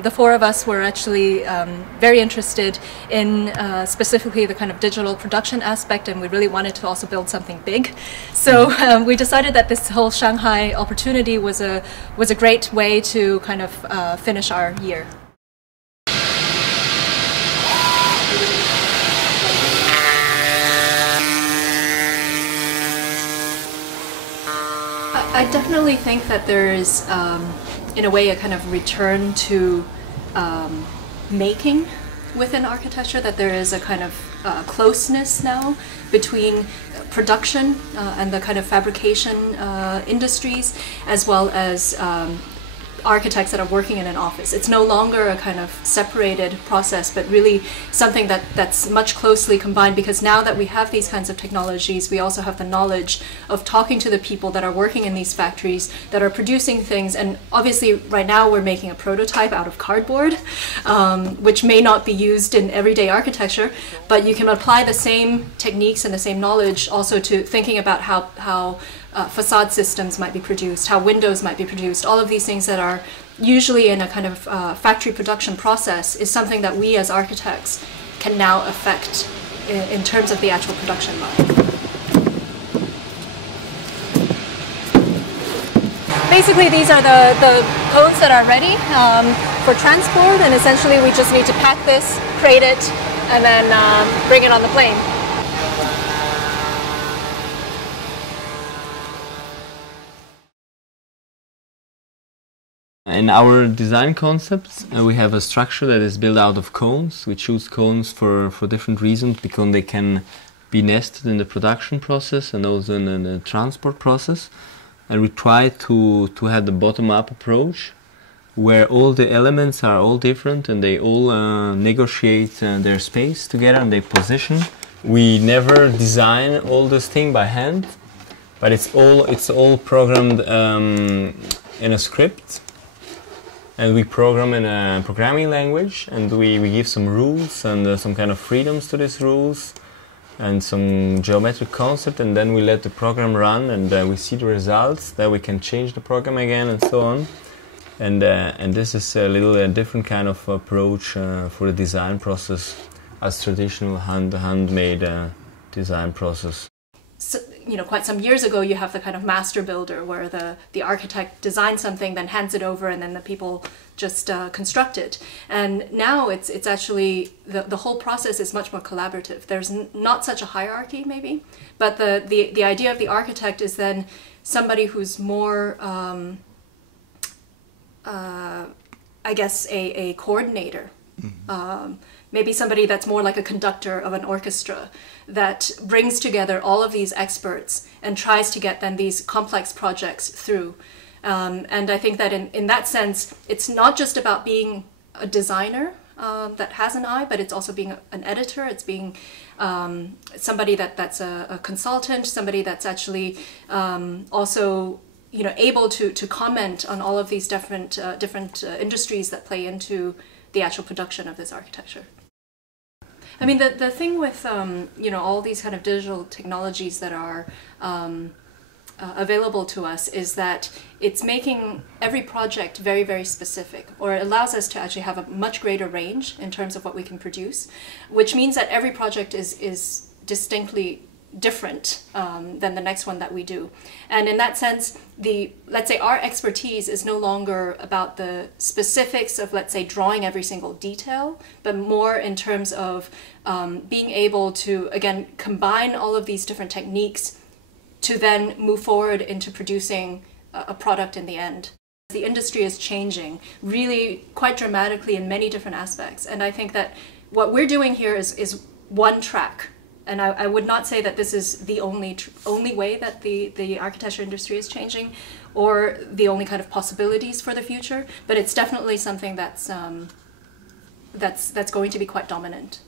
The four of us were actually very interested in specifically the kind of digital production aspect, and we really wanted to also build something big. So we decided that this whole Shanghai opportunity was a great way to kind of finish our year. I definitely think that there is, in a way, a kind of return to making within architecture, that there is a kind of closeness now between production and the kind of fabrication industries, as well as architects that are working in an office. It's no longer a kind of separated process, but really something that's much closely combined, because now that we have these kinds of technologies, we also have the knowledge of talking to the people that are working in these factories, that are producing things. And obviously right now we're making a prototype out of cardboard, which may not be used in everyday architecture, but you can apply the same techniques and the same knowledge also to thinking about how facade systems might be produced, how windows might be produced. All of these things that are usually in a kind of factory production process is something that we as architects can now affect in terms of the actual production line. Basically, these are the cones that are ready for transport, and essentially we just need to pack this, crate it, and then bring it on the plane. In our design concepts, we have a structure that is built out of cones. We choose cones for different reasons, because they can be nested in the production process and also in the transport process. And we try to have the bottom-up approach, where all the elements are all different and they all negotiate their space together and their position. We never design all this thing by hand, but it's all programmed in a script. And we program in a programming language, and we give some rules and some kind of freedoms to these rules and some geometric concept, and then we let the program run, and we see the results. Then we can change the program again and so on. And this is a little different kind of approach for the design process as traditional handmade design process. So, quite some years ago, you have the kind of master builder, where the architect designs something, then hands it over, and then the people just construct it. And now it's actually, the whole process is much more collaborative. There's not such a hierarchy, maybe, but the idea of the architect is then somebody who's more, I guess, a coordinator. Maybe somebody that's more like a conductor of an orchestra, that brings together all of these experts and tries to get then these complex projects through. And I think that in that sense, it's not just about being a designer that has an eye, but it's also being an editor. It's being somebody that's a consultant, somebody that's actually also able to comment on all of these different industries that play into the actual production of this architecture. I mean, the thing with all these kind of digital technologies that are available to us is that it's making every project very, very specific, or it allows us to actually have a much greater range in terms of what we can produce, which means that every project is distinctly different than the next one that we do. And in that sense, let's say our expertise is no longer about the specifics of, let's say, drawing every single detail, but more in terms of being able to, again, combine all of these different techniques to then move forward into producing a product in the end. The industry is changing really quite dramatically in many different aspects, and I think that what we're doing here is one track. And I would not say that this is the only way that the architecture industry is changing, or the only kind of possibilities for the future, but it's definitely something that's going to be quite dominant.